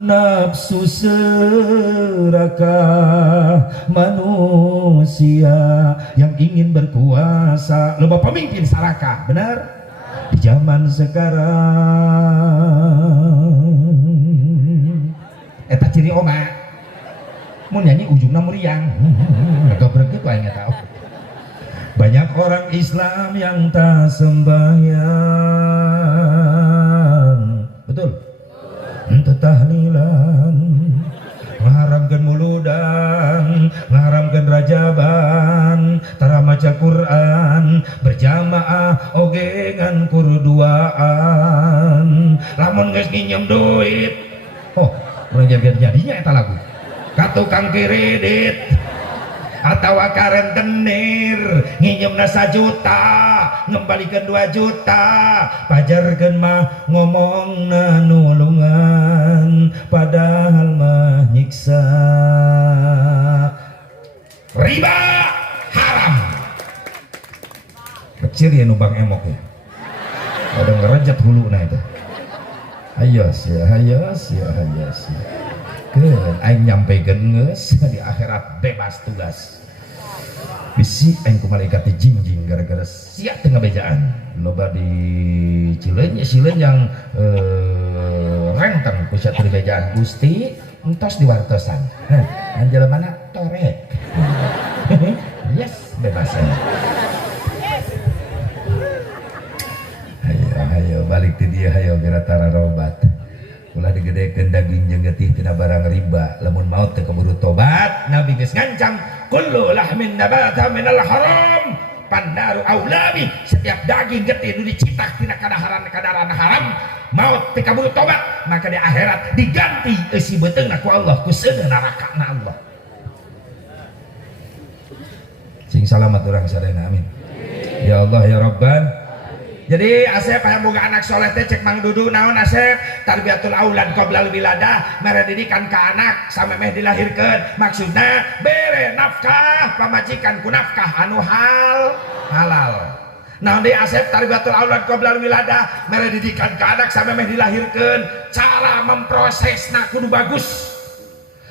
Nafsu serakah manusia yang ingin berkuasa, loba pemimpin sarakah, benar? Di zaman sekarang eta ciri oma mun nyanyi ujungna meriang gabreget wae nggak tahu. Banyak orang Islam yang tak sembahyang, betul? Ente tahlilan, ngaharamkeun muludan, ngaharamkeun rajaban, tara maca Quran, berjamaah oge ngan kurduaan. Lamun geus nginjem duit, oh, urang jadinya eta lagu. Ka tukang kredit atawa ka rentenir nginjemna 1 juta ngembalikan 2 juta pajarkeun mah ngomongna nulungan padahal mah nyiksa. Riba haram kecil ya nubang emok ya ada ngerajat hulu nah itu hayos ya keun aing nyampekeun geus di akhirat bebas tugas bisi aing ku malaikat jinjing gara-gara sia teu ngabejaan loba di Cileun yang renteng ku sia teu bejaan Gusti entos diwartosan anjeun mana torek yes bebas hayo balik ti dieu hayo bira tara robat ulah digedekeun daging jeung getih tina barang riba lamun maot teu keburu tobat. Nabi geus ngancam kullu lahmin nabata minal haram pandaru aulabi, setiap daging getih nu diciptak tina kadaharan haram maot teu keburu tobat maka di akhirat diganti eusi beuteungna ku Allah ku seuneu nerakana Allah. Sing salamat urang sadayana amin ya Allah ya Rabban. Jadi Asep hayang boga anak soleh teh cek Mang Dudu naon Asep tarbiyatul aulad qoblal wiladah mere didikan ka anak samemeh dilahirkeun maksudna bere nafkah pamajikan ku nafkah anu halal. Naon deui Asep tarbiyatul aulad qoblal wiladah mere didikan ka anak samemeh dilahirkeun cara memprosesna kudu bagus.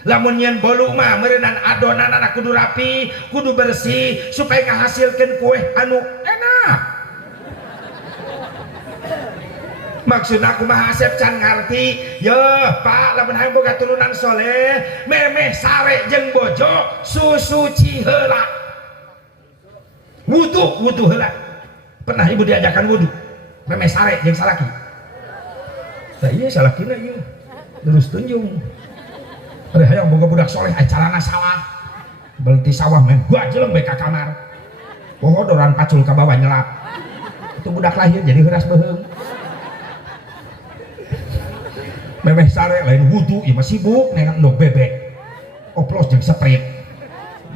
Lamun nyen bolu mah meureunana adonanna kudu rapi kudu bersih supaya ngahasilkeun kue anu enak. Maksud aku mah Asep can ngarti yo Pak lamun hayang boga turunan soleh memeh sare jeung bojo susuci heula wudu heula. Pernah ibu diajakan wudu memeh sare jeung salaki nah iya salakina ieu terus tunjung ari hayang boga budak soleh acarana sawah belti sawah men gua jeleng bae ka kamar pohodoran pacul ka bawah nyelap itu budak lahir jadi heuras beuheung memeh sare lain wudu ieu mah sibuk nengan endog bebek oplos jeung sprayt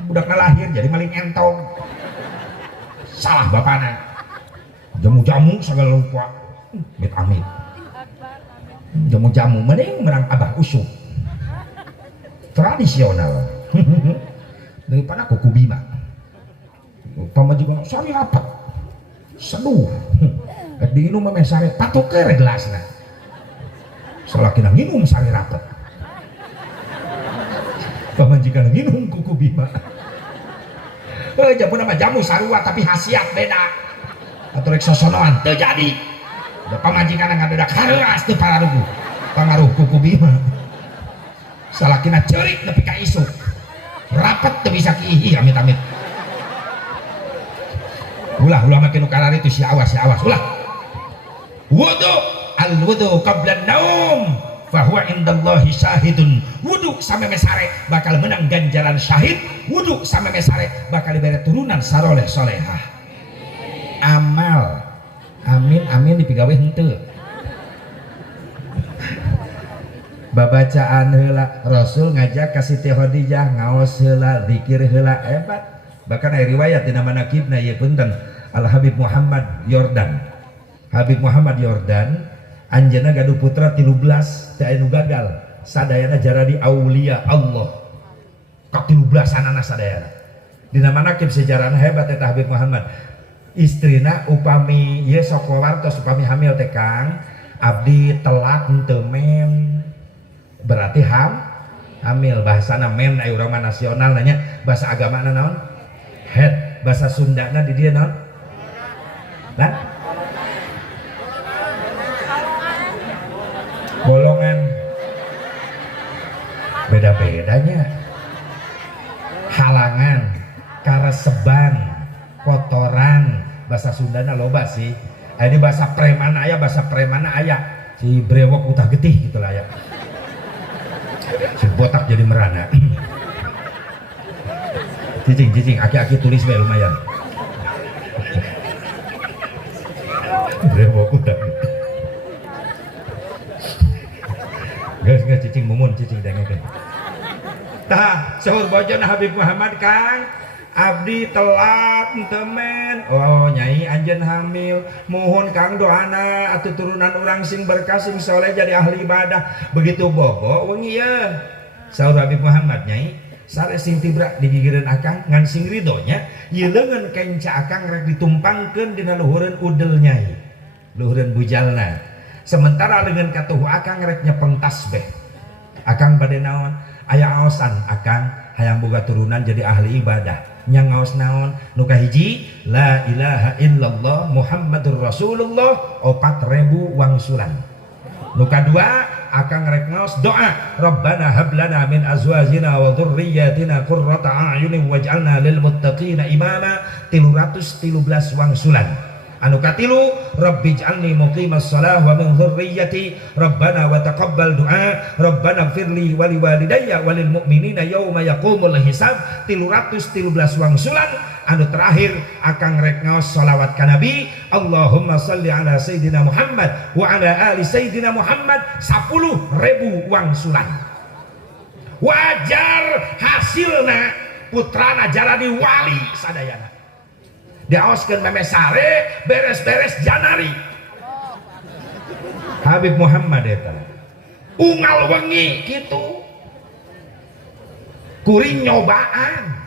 budakna lahir jadi maling entong salah bapana jamu-jamu sagala rupa amit-amit jamu-jamu mending menang abah usuk tradisional daripada kuku bima pamajikan sari rapat seduh di inum memeh sare patuk ke gelasna salakina nginum sari rapet pamajikan nginum kuku bima jamu nama jamu sarua tapi khasiat beda atau rek sosonoan teu jadi da pamajikan ngadedak hareas teu pararugu pangaruh kuku bima salakina ceurik nepi ka isuk rapet teu bisa kihi amit-amit ulah make nu karari itu si awas ulah wudu al-wudu qabla naum fahuwa indallahi syahidun. Wudu samemeh sare bakal menang ganjaran syahid, wudu samemeh sare bakal diberi turunan saroleh solehah. Amal amin dipigawe henteu babacaan heula Rasul ngajak ka Siti Khadijah ngaos heula zikir heula hebat bahkan aya riwayat dina manaqibna ieu punten Al Habib Muhammad Yordan anjeunna gaduh putra 13 teu aya nu gagal sadayana jaradi aulia Allah ka 13 anana sadayana dina manaqib sejarahna hebat eta Habib Muhammad istrina upami ye sok wawartos upami hamil teh Kang abdi telat henteu mem berarti hamil. Bahasana men aya urang nasional nanya, bahasa agama naon? Head. Bahasa Sundana di dia naon? Nah? Golongan. Beda-bedanya. Halangan, kareseban, kotoran. Bahasa Sundana loba sih. Ini bahasa preman aya, bahasa preman aya. Si brewok utah getih gitu lah ya. Si botak jadi merana. Cicing, aki-aki tulis bae lumayan. Brewok utah getih. Guys, cicing mumun, cicing dengekeun. Tah, saur bojona Habib Muhammad Kang. Abdi telat temen. Oh nyai anjen hamil, mohon Kang doana atuh turunan urang sing berkah sing soleh jadi ahli ibadah. Begitu bobo wengi ya saur Habib Muhammad nyai sare sing tibra di gigireun akang ngan sing ridonya ieu leungeun kenca akang rek ditumpangkeun dina luhureun udel nyai, luhureun bujalna. Sementara leungeun katuhu akang rek nyepeng tasbih. Akang bade naon? Aya aosan akang hayang boga turunan jadi ahli ibadah. Yang ngaos naon nu kahiji la ilaha illallah Muhammadur Rasulullah 4000 wangsulan. Nu kadua akang rek ngaos doa Rabbana hablana min azwajina wa dzurriyyatina qurrata a'yunin waj'alna lil muttaqina imama 313 wangsulan. Anu katilu Rabbi ij'alni muqimas shalah wa min dzurriyyati Rabbana wa taqabbal du'a Rabbana ighfirli wa liwalidayya walil mu'minina yauma yaqumul hisab 313 wangsulan. Anu terakhir akang rek ngaos shalawat ka Nabi Allahumma shalli ala sayyidina Muhammad wa ala ali sayyidina Muhammad 10.000 wangsulan. Wajar hasilna putrana jalani wali sadayana. Diaoskeun meme sare beres-beres Janari. Habib Muhammad eta unggal wengi kitu kuring nyobaan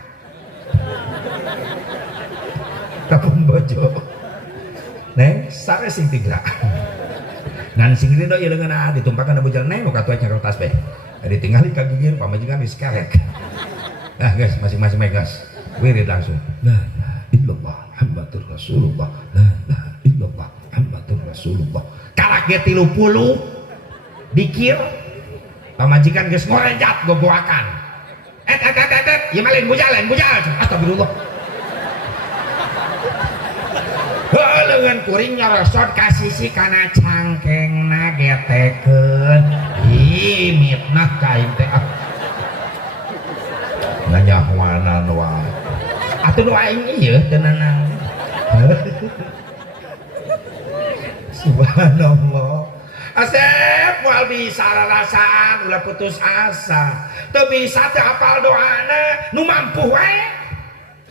kapung bojo neng sare sing tigra ngan sing rido ieu leungeun ditumpakan bujal neng nu katuai nyakel tasbih ditinggali ka gigir pamajikan geus kerek. Nah guys masing-masing gas wirid langsung la ilaha illallah Muhammadur Rasulullah la ilaha illallah Muhammadur Rasulullah. Kalak ge 30 dikir pamajikan geus ngorenjat gogoakan et ieu mah lain bujal astagfirullah. Leungeun kuring nyorosot ka sisi kana cangkengna getekeun ih mitnah kain teh nganyahwanan wae atuh nu aing ieu teu nanang. Subhanallah. Asep moal bisa rasaan ulah putus asa teu bisa teu hafal doana nu mampu wae.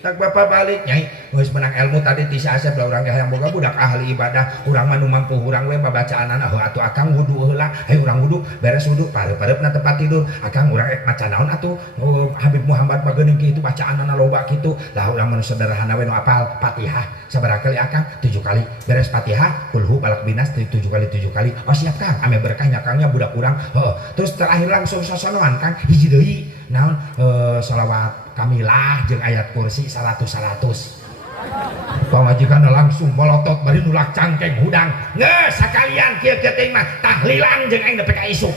Tak bapak balik nyai geus menang ilmu tadi ti si Asep lah urang hayang boga budak ahli ibadah urang mah nu mampu urang we babacaanana atuh akang wudu heula hayu urang wudu beres wudu pareup-pareupna tempat tidur akang urang rek maca naon atuh Habib Muhammad mah geuning kitu bacaanana loba kitu lah urang mah sederhana we nu apal Fatihah sabaraha kali akang 7 kali beres Fatihah kulhu balak binas 7 kali oh siap Kang ame berkah nyakangnya budak urang terus terakhir langsung sasanoan Kang hiji deui naon shalawat kamilah jeung ayat kursi 100 pamajikan langsung molotot bari nulak cangkeng hudang geus sakalian kieu teh mah tahlilan jeung aing nepi ka isuk.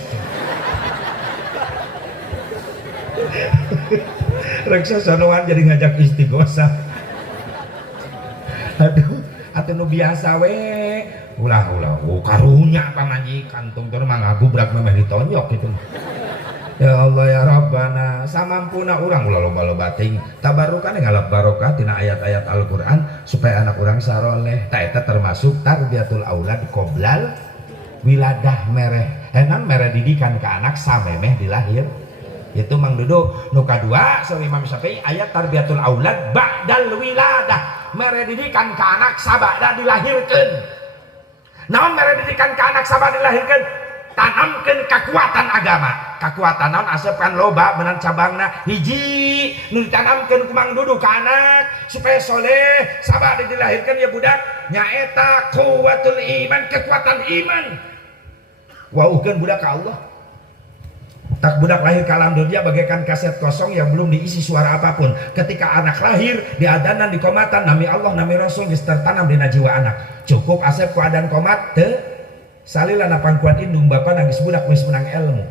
Reksa sanoan jadi ngajak istighosah. Aduh atuh nu biasa we ulah karunya pamajikan tungtur mah ngagubrak memeh ditonjok gitu. Ya Allah ya Rabbana samampuna urang ulah loba-loba ting tabarukan ngalap barokah tina ayat-ayat Al-Qur'an supaya anak urang saroleh ta eta termasuk tarbiyatul aulad qoblal wiladah mereh enan mereh didikan ke anak samemeh dilahir itu Mang Dudu. Nu kadua sawi Imam Syafi'i ayat tarbiyatul aulad ba'dal wiladah mereh didikan ke anak sabada dilahirkeun. Naon mereh didikan ke anak sabada dilahirkeun? Tanamkeun kekuatan agama. Kekuatan naon asepkan loba menan cabangna hiji nu ditanamkeun ku Mang Dudu ka anak supaya soleh sabada dilahirkeun ya budak nyaeta quwwatul iman kekuatan iman waukeun budak ka Allah Tak budak lahir ke alam dunia bagaikan kaset kosong yang belum diisi suara apapun. Ketika anak lahir, di adanan, di komatan, nami Allah, nami Rasul geus tertanam di jiwa anak. Cukup asep ku adan komat teu salila na pangkuan indung bapa nangis budak wis menang ilmu.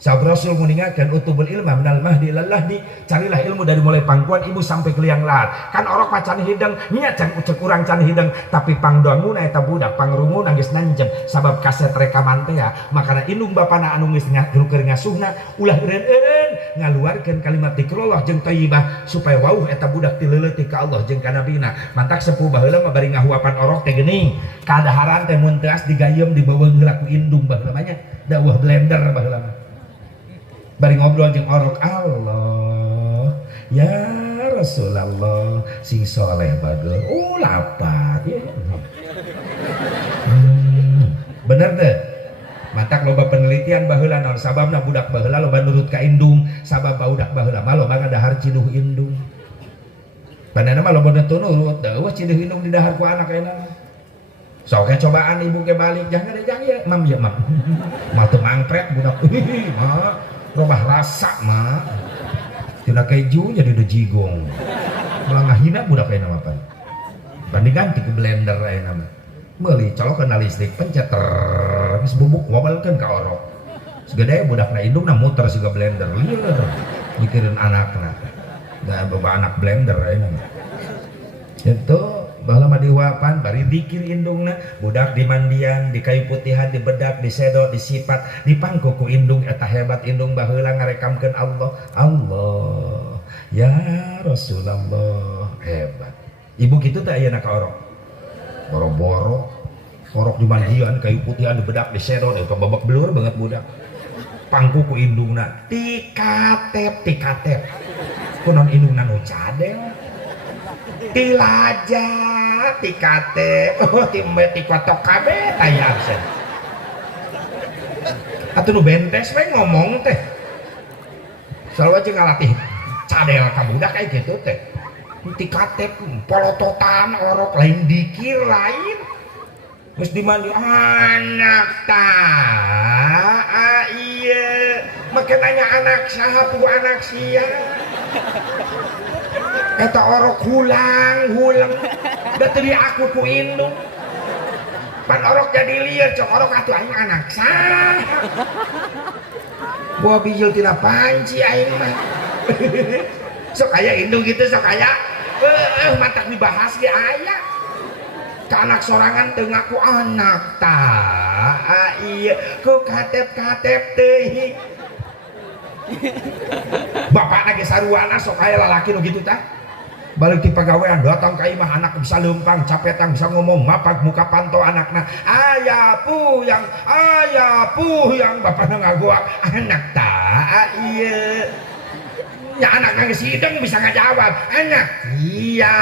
Sahabat Rasul meninggalkan utubul ilma minal mahdi ilal lahdi, carilah ilmu dari mulai pangkuan ibu sampai ke liang lahat. Kan orok macan hidang nya can ucek urang can hidang, tapi pangdoanguna eta budak pangrungu nangis nanjem sabab kaset rekaman teh ya. Makana indung bapana anu geus keur ngasuhna ulah eureun-eureun ngaluarkeun kalimat zikrullah jeung thayyibah supaya wauh eta budak tileuleut ka Allah jeung ka nabina. Mantak sepuh baheula mah bari ngahuapan orok teh geuning. Kadaharan teh mun teu as digayem dibawa heula ku indung baheula mah nya dakwah blender baheula mah. Bari ngobrol jeung orok Allah ya Rasulullah sing soleh bagel lapat ya. Bener deh matak loba penelitian baheula naon sababna budak baheula loba nurut ka indung sabab budak baheula mah loba ngadahar ciduh indung panana mah loba nurut da eueuh ciduh indung di dahar ku anak ayeuna sok cobaan ibu ke balik jangan ya mam ya mam mah teu mangpret budak mah robah rasa mah tina keju jadi udah jigong malah ngahina budak ayeuna mah pan banding ganti ke blender ayeuna mah meuli colokeun listrik pencet geus bubuk ngobelkeun ka orok segede budakna indungna muter siga blender lieur mikirin anakna da bawa anak blender ayeuna mah itu baheula mah diwapan bari dikir indungna budak dimandian di kayu putihan dibedak disedot disipat dipangku ku indung eta hebat indung baheula ngarekamkeun Allah Allah ya Rasulullah hebat ibu kitu teh ayeuna ka orok boro-boro orok dimandian kayu putihan dibedak disedot eta babak belur banget budak pangku ku indungna tikatep kunon indungna nu cadel tilaja tikate timbe tikotok kabeh tayar sen atuh nu bentes we ngomong teh salwa jeung ngalatih cadel ka budak kayak gitu teh tikate polototan orok lain dikir lain geus dimandi anak ta ieu make nanya anak saha pu anak sia eta orok hulang da teu aku ku indung pan orok jadi lieur cok orok atuh aing anak saha gua bijil tina panci aing mah sok aya indung gitu sok aya matak dibahas ge aya ka anak sorangan teu ngaku anak ta ieu ku katep-katep teuing bapak lagi saruana sok aya lalaki nu kitu tah balik di pegawaian datang ka imah anak bisa lempang capetang bisa ngomong mapag muka pantau anakna ayah puyang bapakna ngagoak anak ta ieu nya anak nangis hidung bisa ngajawab anak iya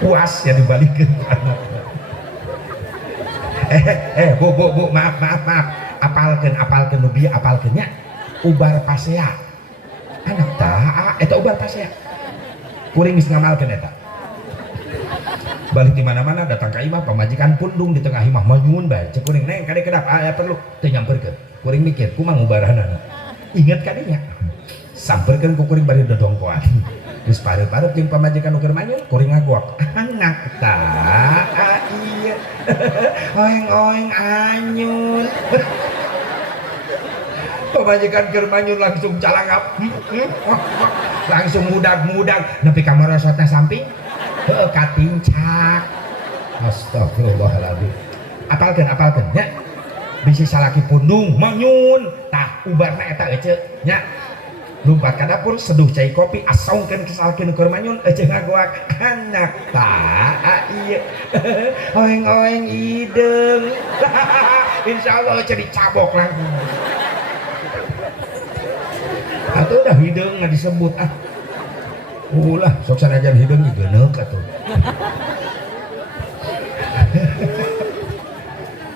puas ya dibalikeun anakna bu maaf apalkeun nu bieu apalkeun nya ubar pasea anak tah eta ubar pasea kuring geus ngamalkeun eta balik di mana-mana datang ka imah pamajikan pundung di tengah imah manyun bae cek kuring neng kade kedap aya perlu teu nyamperkeun kuring mikir kumaha ngubaranana inget ka dinya samperkeun ku kuring bari dodongkoan geus pareup-pareup jeung pamajikan nu keur manyun kuring ngagoak anak tah ieu oeng-oeng anyun pemajikan kermanyun langsung calangap langsung mudag nepi ka merosotna samping heueuh katincak astagfirullahaladzim apalkeun nya bisi salaki pundung manyun tah ubarna eta ece nya lumpat ka dapur seduh cai kopi asaungkeun kesalkeun keur manyun ece ngagoak anak tah ieu oeng-oeng ideung insyaallah ece dicabok langsung atau udah hidung nggak disebut ulah sok sanajan hidung geneuk atuh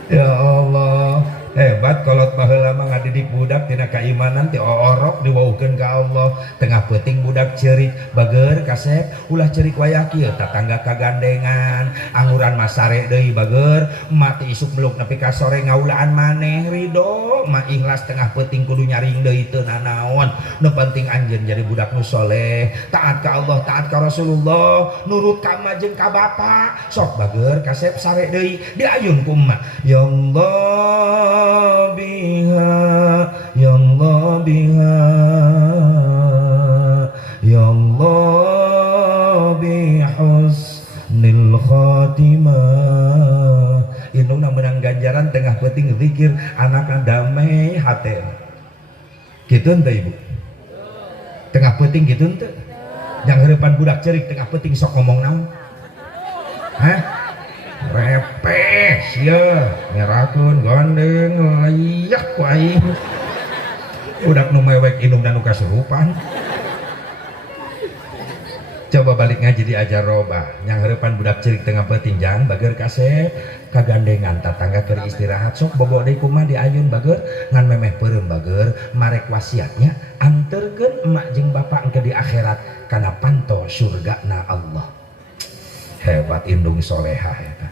ya Allah Hebat kolot baheula mah ngadidik budak tina kaimanan ti orok diwaukeun ka Allah. Tengah peuting budak ceurik bager kasep ulah ceurik wayah kieu tatangga kagandengan anguran masare deui bager mati isuk meluk nepi ka sore ngaulaan maneh ridho mah ikhlas tengah peuting kudu nyaring deui teu nanaon. Nu penting anjeun jadi budak nu saleh, taat ka Allah, taat ka Rasulullah, nurut ka emak jeung ka bapa. Sok bager kasep sare deui diayun ku emak. Ya Allah biha ya Allah biha ya Allah bihusnil khatimah. Indungna menang ganjaran tengah peuting zikir anakna damai hate. Kitu henteu ibu? Tengah peuting kitu henteu? Yang heurepan budak ceurik tengah peuting sok ngomong naon? Hah? Repeh sia ngerakeun gandeng layak ku aing budak nu mewek indungna nu kasurupan. Coba balik ngaji diajar robah yang heurepan budak ceurik tengah peuting jang bager kasep kagandengan tatangga keur istirahat sok bobo deui kumaha diayun bager ngan memeh peureum bager marek wasiatnya anterkeun emak jeung bapa engke di akhirat kana panto surgana Allah. Hebat indung solehah eta.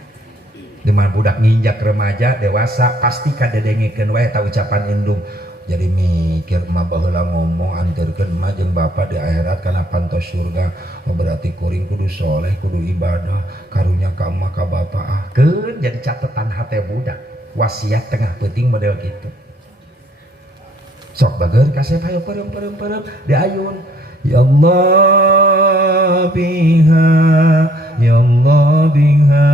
Dimana budak nginjak remaja dewasa pasti kadedengikeun wae ta ucapan indung. Jadi mikir emak baheula ngomong anterkeun emak jeung bapa di akhirat kana pantos surga. Berarti kuring kudu soleh, kudu ibadah, karunya ka emak ka bapa ah. Keun jadi catetan hate budak. Wasiat tengah peuting model kitu. Sok bager kasep hayu peureum diayun. Ya Allah biha ya Allah biha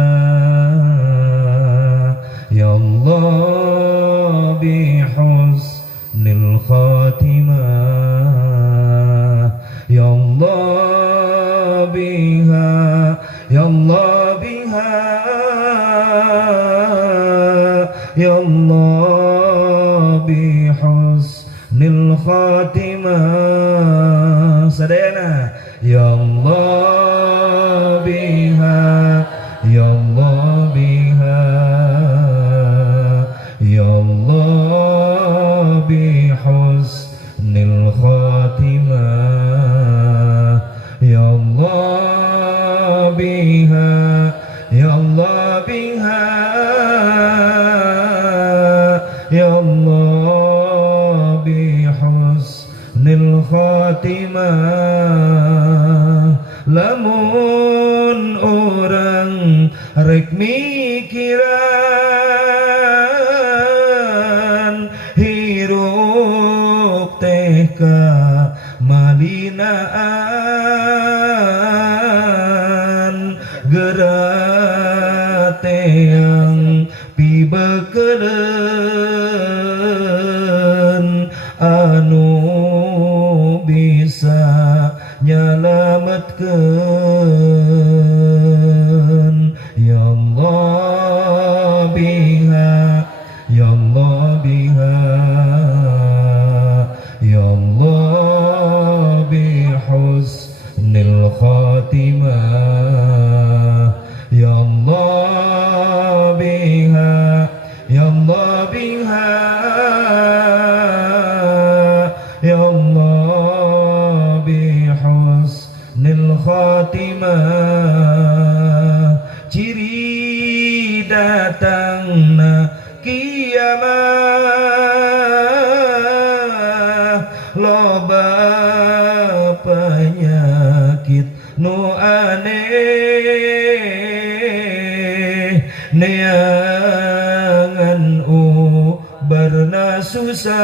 ya Allah bihusnil khatimah ya Allah biha ya Allah biha ya Allah bihusnil khatimah. Sadayana ya Allah biha ya Allah biha ya Allah bihusnil khatimah ya Allah biha ya Allah biha ya Allah bihusnil khatimah. Lamun orang rek mikiran hirup teh ka malinaan geura teh yang pibeukeun anu bisa nyalametkeun ya Allah biha ya Allah biha ya Allah bihusnil khatimah ya Allah biha ya Allah biha ya Allah bihusnil khatimah. Ciri datangna kiamat loba penyakit nu aneh neangan ubarna susah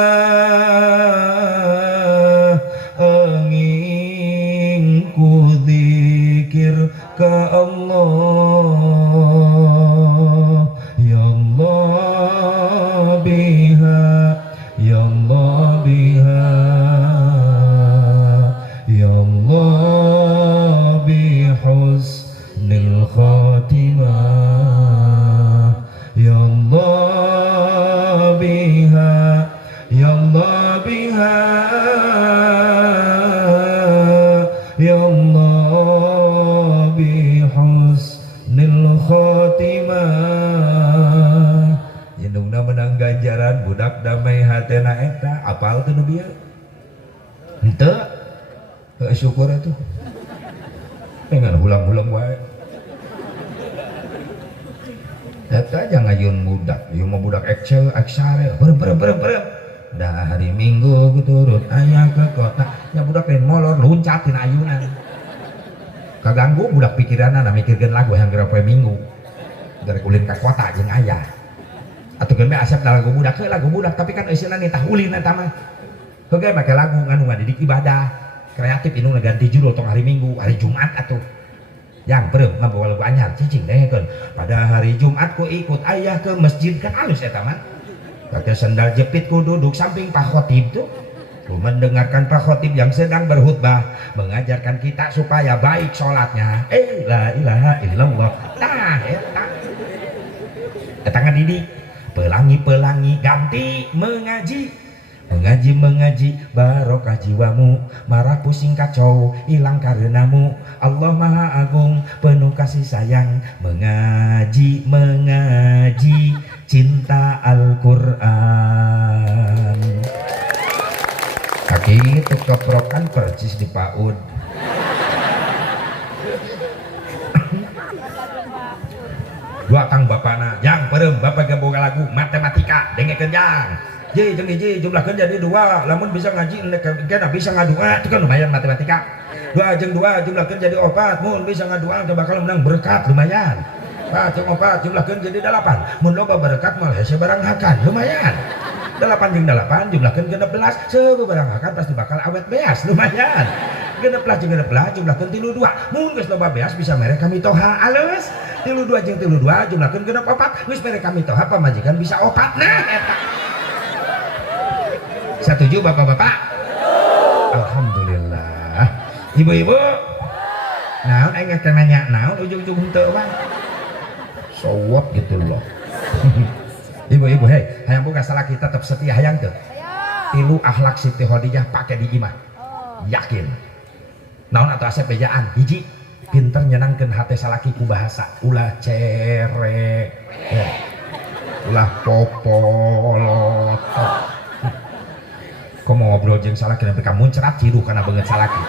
angin ku dzikir ka Allah ya Allah biha ya Allah biha ya Allah bihusnil khatimah ya Allah biha ya Allah biha damai hatena eta apal teu nu bieu henteu syukur atuh pengen hulang-hulang wae eta aja ngayun budak ieu mah budak eksare berem dah hari Minggu turut aya ke kota nya budak lain molor loncat tina ayunan kaganggu budak pikiranna mikirkeun lagu yang geura poe Minggu dari ulin ka kota jeung aya atuh geus mah asep lagu budak tapi kan eusina nitah ulin eta mah heuge make lagu nganu ngadidik ibadah kreatif inu ganti judul tong hari Minggu hari Jumat atuh yang berem membawa lagu anyar cicing dengekeun pada hari Jumat ku ikut ayah ke masjid kan alus eta mah pakai sandal jepit ku duduk samping Pak Khotib tuh mendengarkan Pak Khotib yang sedang berkhutbah mengajarkan kita supaya baik sholatnya la ilaha illallah tah eta eta ngadidik pelangi ganti mengaji barokah jiwamu marah pusing kacau hilang karenamu Allah Maha Agung penuh kasih sayang mengaji cinta Al-Quran kaki itu keprokan percis di PAUD dua tang bapana yang berem bapak boga lagu matematika dengekeun jang jeung hiji jumlahkeun jadi 2 lamun bisa ngaji kena bisa ngadua itu kan lumayan matematika 2 jeung 2 jumlahkeun jadi 4 mun bisa ngadua teh bakal menang berkat lumayan 4 jeung 4 jumlahkeun jadi 8 mun loba berkat mah hese barang hakan lumayan 8 jeung 8 jumlahkeun 16 sabebarang hakan pasti bakal awet beas lumayan 16 jeung 16 jumlahkeun 32 mun geus loba beas bisa mere kami toha alus 32 jeung 32 jumlahkeun 4 geus mere kami toha pamajikan bisa opat nah eta setuju bapak-bapak? Alhamdulillah ibu-ibu naon aing ngeke nanya naon ujung-ujung henteu mah sowot gitu loh ibu-ibu hei hayang boga salaki tetep setia hayang teu 3 akhlak Siti Khadijah pake di imah yakin naon atuh asep bejaan hiji pinter nyenangkeun hate salaki ku bahasa ulah cerek ulah popolot kok mau ngobrol jeung salaki tapi kamu cerat ciduh karena banget salaki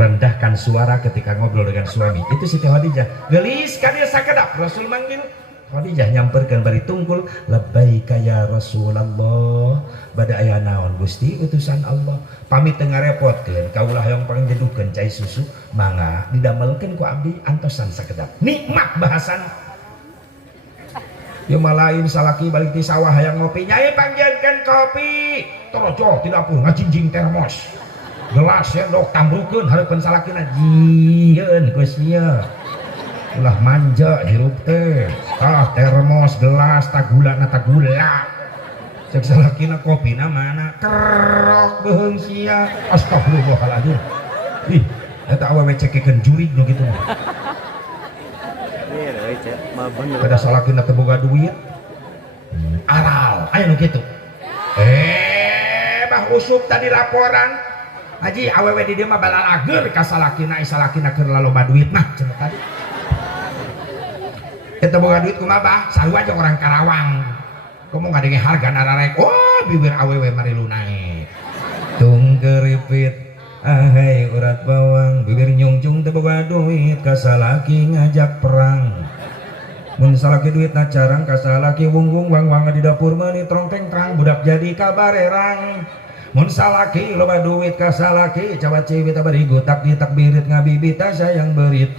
rendahkan suara ketika ngobrol dengan suami itu Siti Khadijah gelis ka dieu sakedap Rasul manggil Khadijah nyamperkeun bari tungkul labbaika ya Rasulullah bada aya naon Gusti utusan Allah pamit teu ngarepotkeun kaulah yang paling jeduhkeun cai susu mangga didamelkeun ku abdi antosan sakedap nikmat bahasana ya malain salaki balik di sawah hayang ngopi nyai panggiankan kopi torojo tidak pun ngajinjing termos gelas sendok tambrukeun hareupeun salakina jieun geus sia ulah manja hirup teh termos gelas tagulana tagula cek salakina kopina mana kerok beheung sia astagfirullahaladzim ih eta awewe cekekeun jurig nu kitu kada salakina teu boga duit aral aya nu kitu bah usuk tadi laporan haji awewe di dieu mah balalager ka salakina keur laloba duit mah cenah tadi eta boga duit kumaha bah sarua aja orang Karawang komo ngadenge harga nararek oh bibir awewe mari lunaek tung keripit ahai urat bawang bibir nyungcung teu boga duit ka salaki ngajak perang mun salaki duit na carang ka salaki wunggung wang-wang di dapur meuni trongteng terang budak jadi kabarerang mun salaki loba duit ka salaki cawat cewek tabari gotak ditakbirit ngabibita sayang berit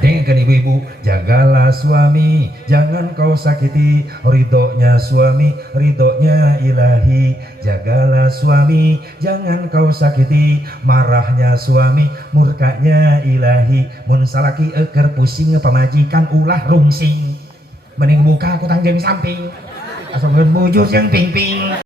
dengarkan ibu-ibu jagalah suami jangan kau sakiti ridhonya suami ridhonya ilahi jagalah suami jangan kau sakiti marahnya suami murkanya ilahi mun salaki eker pusing pamajikan ulah rungsing mending buka aku tangjeng samping asal bujur yang ping-ping